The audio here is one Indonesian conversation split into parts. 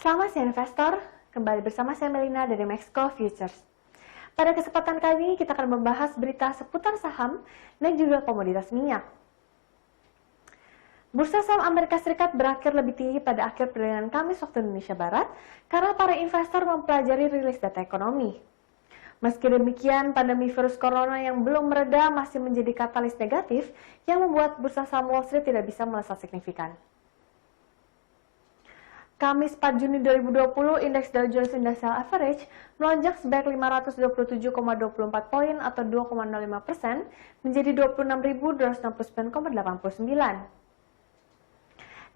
Selamat siang investor, kembali bersama saya Melina dari Mexico Futures. Pada kesempatan kali ini kita akan membahas berita seputar saham dan juga komoditas minyak. Bursa saham Amerika Serikat berakhir lebih tinggi pada akhir perdagangan Kamis waktu Indonesia Barat karena para investor mempelajari rilis data ekonomi. Meski demikian, pandemi virus corona yang belum mereda masih menjadi katalis negatif yang membuat bursa saham Wall Street tidak bisa melesat signifikan. Kamis 4 Juni 2020, indeks Dow Jones Industrial Average melonjak sebanyak 527,24 poin atau 2,05% menjadi 26.269,89.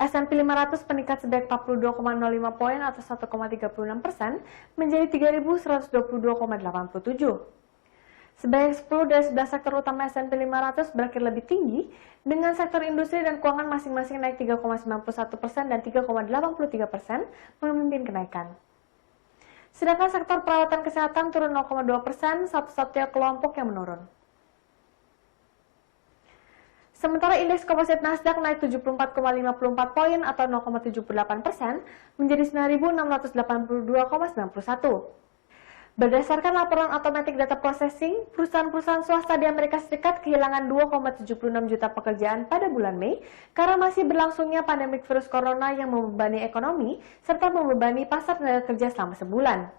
S&P 500 meningkat sebanyak 42,05 poin atau 1,36% menjadi 3.122,87. Sebanyak 10 dari 11 sektor utama S&P 500 berakhir lebih tinggi, dengan sektor industri dan keuangan masing-masing naik 3,91% dan 3,83% memimpin kenaikan. Sedangkan sektor perawatan kesehatan turun 0,2%, satu-satunya kelompok yang menurun. Sementara indeks komposit Nasdaq naik 74,54 poin atau 0,78% menjadi 9.682,91. Berdasarkan laporan Automatic Data Processing, perusahaan-perusahaan swasta di Amerika Serikat kehilangan 2,76 juta pekerjaan pada bulan Mei karena masih berlangsungnya pandemik virus corona yang membebani ekonomi serta membebani pasar tenaga kerja selama sebulan.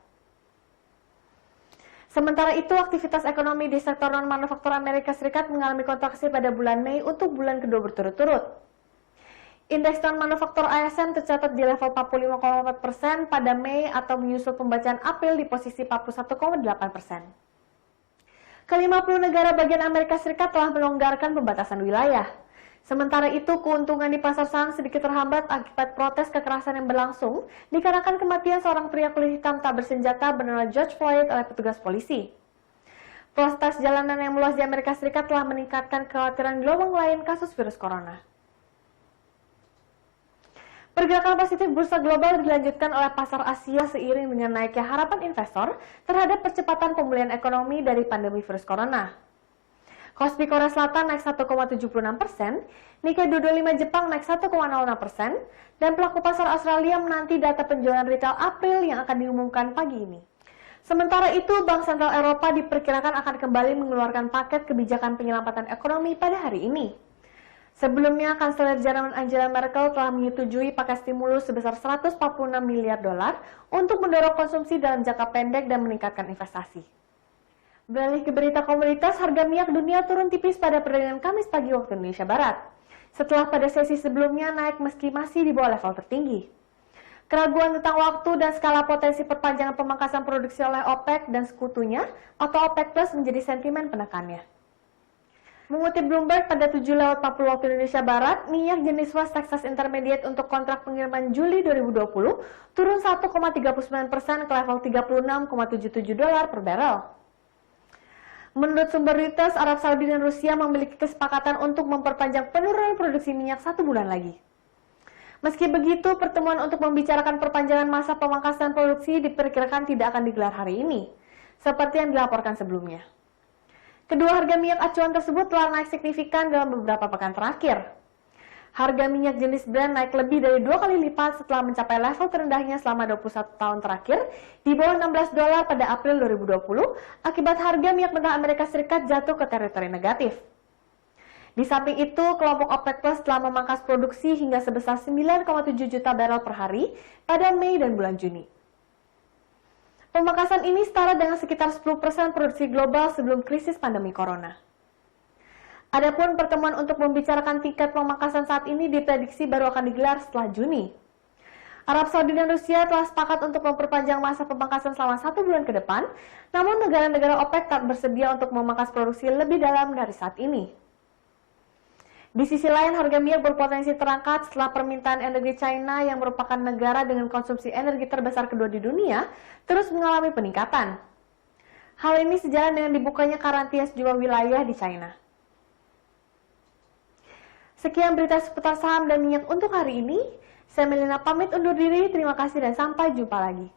Sementara itu, aktivitas ekonomi di sektor non-manufaktur Amerika Serikat mengalami kontraksi pada bulan Mei untuk bulan kedua berturut-turut. Indeks non-manufaktur ASM tercatat di level 45,4% pada Mei atau menyusul pembacaan April di posisi 41,8%. Ke-50 negara bagian Amerika Serikat telah melonggarkan pembatasan wilayah. Sementara itu, keuntungan di pasar saham sedikit terhambat akibat protes kekerasan yang berlangsung dikarenakan kematian seorang pria kulit hitam tak bersenjata bernama George Floyd oleh petugas polisi. Protes jalanan yang meluas di Amerika Serikat telah meningkatkan kekhawatiran gelombang lain kasus virus corona. Pergerakan positif bursa global dilanjutkan oleh pasar Asia seiring dengan naiknya harapan investor terhadap percepatan pemulihan ekonomi dari pandemi virus corona. Kospi Korea Selatan naik 1,76%, Nikkei 225 Jepang naik 1,06%, dan pelaku pasar Australia menanti data penjualan retail April yang akan diumumkan pagi ini. Sementara itu, Bank Sentral Eropa diperkirakan akan kembali mengeluarkan paket kebijakan penyelamatan ekonomi pada hari ini. Sebelumnya, Kanselir Jerman Angela Merkel telah menyetujui paket stimulus sebesar 146 miliar dolar untuk mendorong konsumsi dalam jangka pendek dan meningkatkan investasi. Beralih ke berita komoditas, harga minyak dunia turun tipis pada perdagangan Kamis pagi waktu Indonesia Barat, setelah pada sesi sebelumnya naik meski masih di bawah level tertinggi. Keraguan tentang waktu dan skala potensi perpanjangan pemangkasan produksi oleh OPEC dan sekutunya atau OPEC Plus menjadi sentimen penekannya. Mengutip Bloomberg pada 7:40 waktu Indonesia Barat, minyak jenis West Texas Intermediate untuk kontrak pengiriman Juli 2020 turun 1,39% ke level 36,77 dolar per barel. Menurut sumber Reuters, Arab Saudi dan Rusia memiliki kesepakatan untuk memperpanjang penurunan produksi minyak 1 bulan lagi. Meski begitu, pertemuan untuk membicarakan perpanjangan masa pemangkasan produksi diperkirakan tidak akan digelar hari ini, seperti yang dilaporkan sebelumnya. Kedua harga minyak acuan tersebut telah naik signifikan dalam beberapa pekan terakhir. Harga minyak jenis Brent naik lebih dari 2 kali lipat setelah mencapai level terendahnya selama 21 tahun terakhir di bawah 16 dolar pada April 2020 akibat harga minyak mentah Amerika Serikat jatuh ke teritori negatif. Di samping itu, kelompok OPEC Plus telah memangkas produksi hingga sebesar 9,7 juta barel per hari pada Mei dan bulan Juni. Pemangkasan ini setara dengan sekitar 10% produksi global sebelum krisis pandemi corona. Adapun pertemuan untuk membicarakan tingkat pemangkasan saat ini diprediksi baru akan digelar setelah Juni. Arab Saudi dan Rusia telah sepakat untuk memperpanjang masa pemangkasan selama 1 bulan ke depan, namun negara-negara OPEC tak bersedia untuk memangkas produksi lebih dalam dari saat ini. Di sisi lain, harga minyak berpotensi terangkat setelah permintaan energi China yang merupakan negara dengan konsumsi energi terbesar kedua di dunia terus mengalami peningkatan. Hal ini sejalan dengan dibukanya karantina sejumlah wilayah di China. Sekian berita seputar saham dan minyak untuk hari ini. Saya Melina pamit undur diri, terima kasih dan sampai jumpa lagi.